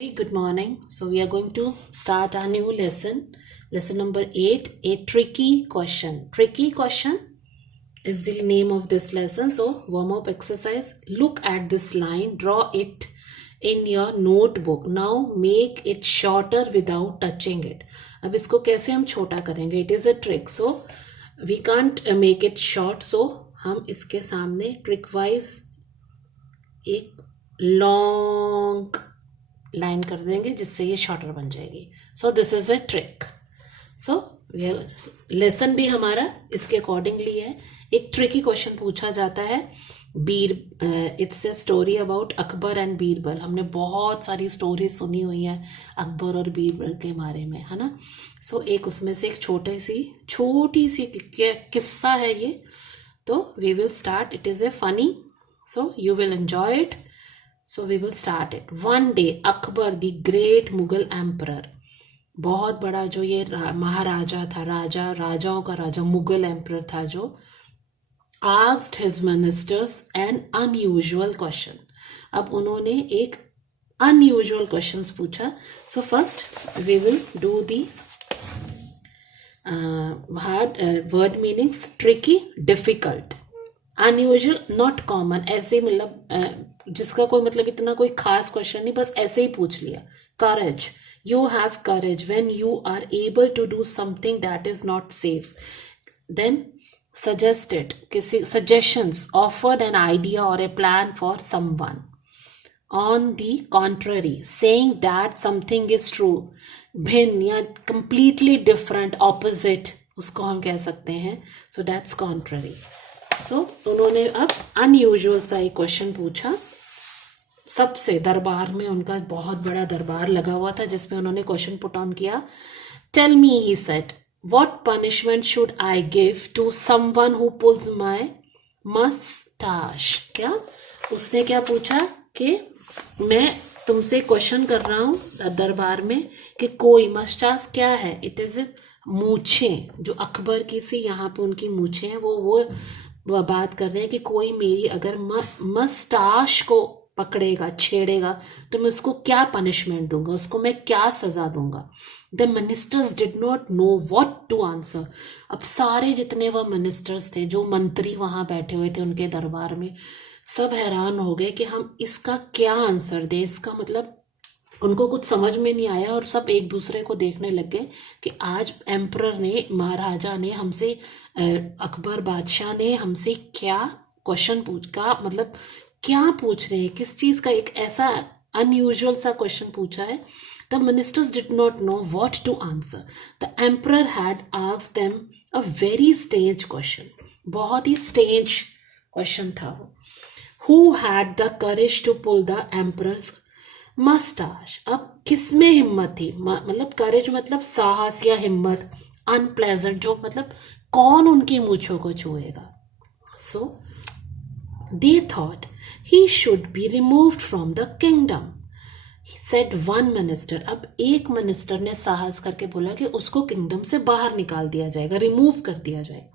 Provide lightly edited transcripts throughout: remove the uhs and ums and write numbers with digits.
Very good morning. So we are going to start our new lesson. Lesson number 8, a tricky question. Tricky question is the name of this lesson. So warm up exercise. Look at this line, draw it in your notebook. Now make it shorter without touching it. अब इसको कैसे हम छोटा करेंगे? It is a trick. So we can't make it short. So हम इसके सामने trick wise एक long लाइन कर देंगे जिससे ये शॉर्टर बन जाएगी. So this is a trick. So lesson भी हमारा इसके अकॉर्डिंगली है. एक ट्रिकी क्वेश्चन पूछा जाता है. It's a story about Akbar and Birbal. हमने बहुत सारी स्टोरी सुनी हुई है अकबर और बीरबल के बारे में, है ना. सो एक उसमें से एक छोटी सी किस्सा है ये. तो we will start. It is a funny, so you will enjoy it. So we will start it. One day, Akbar, the great Mughal emperor, बहुत बड़ा जो ये महाराजा था, राजाओं का राजा, मुगल एम्पर था जो, asked his ministers an unusual question. अब उन्होंने एक unusual questions पूछा. So first we will do these word meanings. Tricky, difficult, unusual, not common. ऐसे मतलब जिसका कोई मतलब इतना कोई खास क्वेश्चन नहीं, बस ऐसे ही पूछ लिया. Courage, you have courage when you are able to do something that is not safe. Then suggested, किसी सजेशंस, ऑफर्ड एन आइडिया और a plan for someone. On the contrary, saying that something is true. भिन्न या completely different, opposite, उसको हम कह सकते हैं. So that's contrary. सो उन्होंने अब अनयूजुअल सा एक क्वेश्चन पूछा. सबसे दरबार में, उनका बहुत बड़ा दरबार लगा हुआ था जिसमें उन्होंने क्वेश्चन पुट ऑन किया. Tell me, he said, what punishment should I give to someone who pulls my moustache. क्या उसने क्या पूछा कि मैं तुमसे क्वेश्चन कर रहा हूं दरबार में कि कोई, मस्टाश क्या है? इट इज मूछें, जो अकबर की सी यहाँ पे उनकी मूछें हैं, वो बात कर रहे हैं कि कोई मेरी अगर मस्टाश को पकड़ेगा, छेड़ेगा, तो मैं उसको क्या पनिशमेंट दूंगा, उसको मैं क्या सजा दूंगा. The ministers did not know what to answer. अब सारे जितने वह मिनिस्टर्स थे, जो मंत्री वहां बैठे हुए थे उनके दरबार में, सब हैरान हो गए कि हम इसका क्या आंसर दें. इसका मतलब उनको कुछ समझ में नहीं आया और सब एक दूसरे को देखने लग गए कि आज एम्परर ने, महाराजा ने हमसे, अकबर बादशाह ने हमसे क्या क्वेश्चन का मतलब क्या पूछ रहे हैं, किस चीज़ का एक ऐसा अनयूजुअल सा क्वेश्चन पूछा है. The ministers did not know what to answer. The emperor had asked them a very strange question. बहुत ही स्टेंज क्वेश्चन था वो. Who had the courage to pull the emperor's moustache. अब किसमें हिम्मत थी, मतलब करेज मतलब साहस या हिम्मत. अनप्लेजेंट, जो मतलब कौन उनकी मूछों को छुएगा. So they thought he should be removed from the kingdom, said one minister. अब एक मिनिस्टर ने साहस करके बोला कि उसको किंगडम से बाहर निकाल दिया जाएगा, रिमूव कर दिया जाएगा.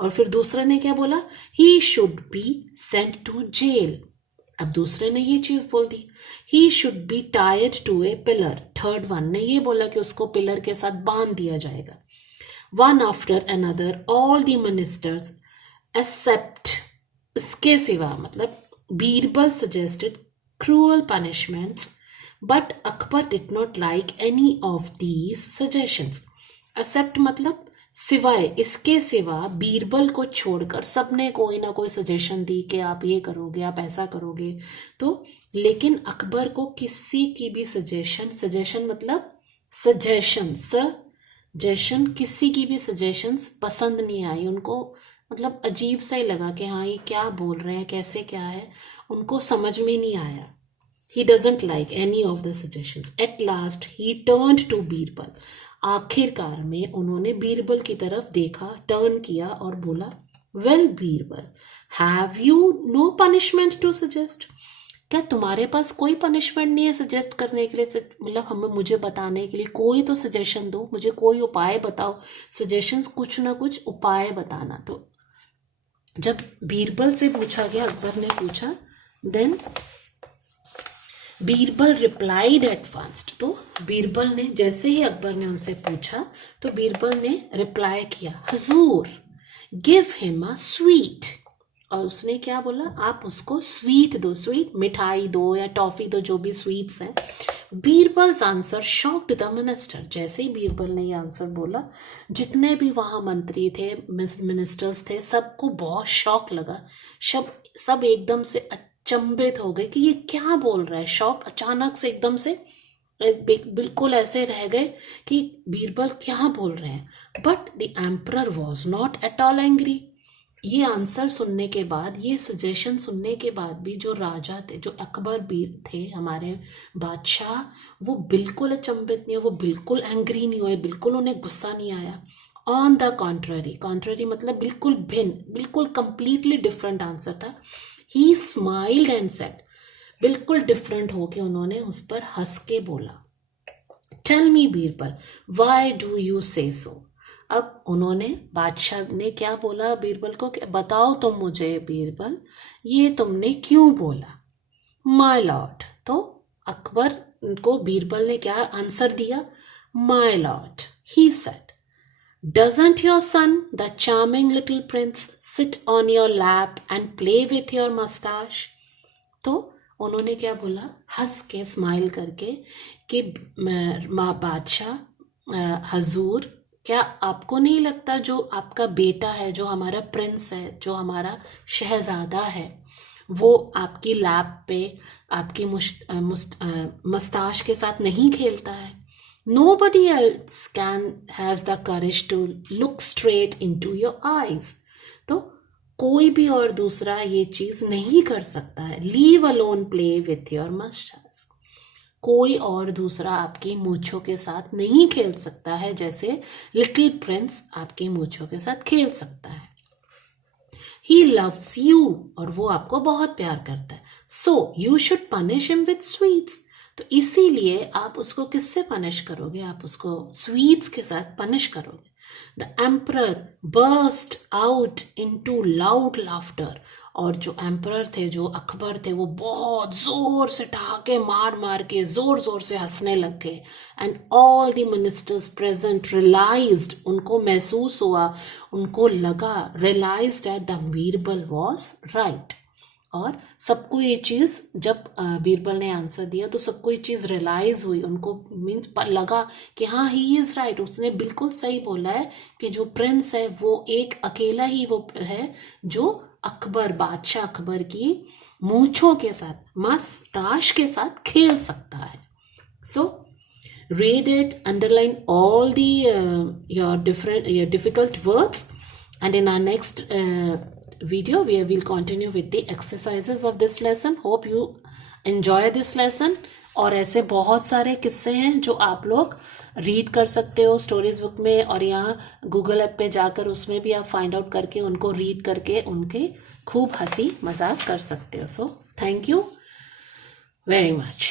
और फिर दूसरे ने क्या बोला, he should be sent to jail. अब दूसरे ने ये चीज बोल दी, he should be tied to a pillar. Third one ने ये बोला कि उसको पिलर के साथ बांध दिया जाएगा. One after another all the ministers except, इसके सिवा मतलब Birbal suggested cruel punishments, but Akbar did not like any of these suggestions. Except मतलब सिवाय, इसके सिवा, बीरबल को छोड़कर सबने कोई ना कोई सजेशन दी कि आप ये करोगे, आप ऐसा करोगे. तो लेकिन अकबर को किसी की भी सजेशन मतलब सजेशन, किसी की भी सजेशंस पसंद नहीं आई उनको. मतलब अजीब सा ही लगा कि हाँ ये क्या बोल रहे हैं, कैसे क्या है, उनको समझ में नहीं आया. He doesn't like any of the suggestions. At last he turned to Birbal. आखिरकार में उन्होंने बीरबल की तरफ देखा, टर्न किया और बोला, well Birbal, have you no punishment to suggest. क्या तुम्हारे पास कोई पनिशमेंट नहीं है सजेस्ट करने के लिए, मतलब मुझे बताने के लिए? कोई तो सजेशन दो, मुझे कोई उपाय बताओ. सजेशंस, कुछ ना कुछ उपाय बताना. तो जब बीरबल से पूछा गया, अकबर ने पूछा, then Birbal replied at first, तो बीरबल ने जैसे ही अकबर ने उनसे पूछा तो बीरबल ने रिप्लाई किया, हुजूर गिव हिम अ स्वीट। और उसने क्या बोला, आप उसको स्वीट दो, स्वीट मिठाई दो या टॉफी दो, जो भी स्वीट्स हैं। Birbal's answer shocked the minister. जैसे ही बीरबल ने ये आंसर बोला, जितने भी वहाँ मंत्री थे, मिनिस्टर्स थे, सबको बहुत शॉक लगा। सब एकदम से अचंभित हो गए कि ये क्या बोल रहा है। शॉक, अचानक से एकदम से बिल्कुल ऐसे रह गए कि बीरबल क्या बोल रहे हैं। But the emperor was not at all angry. ये आंसर सुनने के बाद, ये सजेशन सुनने के बाद भी जो राजा थे, जो अकबर भी थे, हमारे बादशाह, वो बिल्कुल अचंभित नहीं हुए, वो बिल्कुल एंग्री नहीं हुए, बिल्कुल उन्हें गुस्सा नहीं आया। ऑन द कॉन्ट्ररी, कॉन्ट्ररी मतलब बिल्कुल भिन्न, बिल्कुल कंप्लीटली डिफरेंट आंसर था। ही स्माइल्ड एंड सेड, बिल्कुल डिफरेंट होके उन्होंने उस पर हंस के बोला, tell me Birbal why do you say so. अब उन्होंने, बादशाह ने क्या बोला बीरबल को कि बताओ तुम मुझे बीरबल, ये तुमने क्यों बोला। माय लॉर्ड, तो अकबर को बीरबल ने क्या आंसर दिया, my Lord, he said, Doesn't your son, the charming little prince, sit on your lap and play with your mustache? तो उन्होंने क्या बोला, हंस के, स्माइल करके, कि बादशाह हजूर, क्या आपको नहीं लगता जो आपका बेटा है, जो हमारा प्रिंस है, जो हमारा शहजादा है, वो आपकी लैप पे आपकी मस्ताश के साथ नहीं खेलता है? Nobody else has the courage to look straight into your eyes. तो कोई भी और दूसरा ये चीज नहीं कर सकता है। Leave alone play with your mustache. कोई और दूसरा आपकी मूंछों के साथ नहीं खेल सकता है जैसे लिटिल प्रिंस आपकी मूंछों के साथ खेल सकता है। He loves you, और वो आपको बहुत प्यार करता है। So you should punish him with sweets. तो इसीलिए आप उसको किससे पनिश करोगे, आप उसको स्वीट्स के साथ पनिश करोगे। The emperor burst out into loud laughter, और जो एम्परर थे, जो अकबर थे, वो बहुत जोर से ठहाके मार मार के जोर जोर से हंसने लग गए। And all the ministers present realised, उनको महसूस हुआ, उनको लगा, realised that the Birbal was right. और सबको ये चीज़, जब बीरबल ने आंसर दिया तो सबको ये चीज़ रियलाइज़ हुई, उनको मीन्स लगा कि हाँ, ही इज़ राइट, उसने बिल्कुल सही बोला है कि जो प्रिंस है वो एक अकेला ही वो है जो अकबर, बादशाह अकबर की मूंछों के साथ, मस्ताश के साथ खेल सकता है। सो read it, underline all the your difficult words, and in our next video we will continue with the exercises of this lesson. Hope you enjoy this lesson. और ऐसे बहुत सारे किस्से हैं जो आप लोग रीड कर सकते हो स्टोरीज बुक में, और यहाँ गूगल ऐप पे जाकर उसमें भी आप फाइंड आउट करके उनको रीड करके उनके खूब हंसी मजाक कर सकते हो। So thank you very much.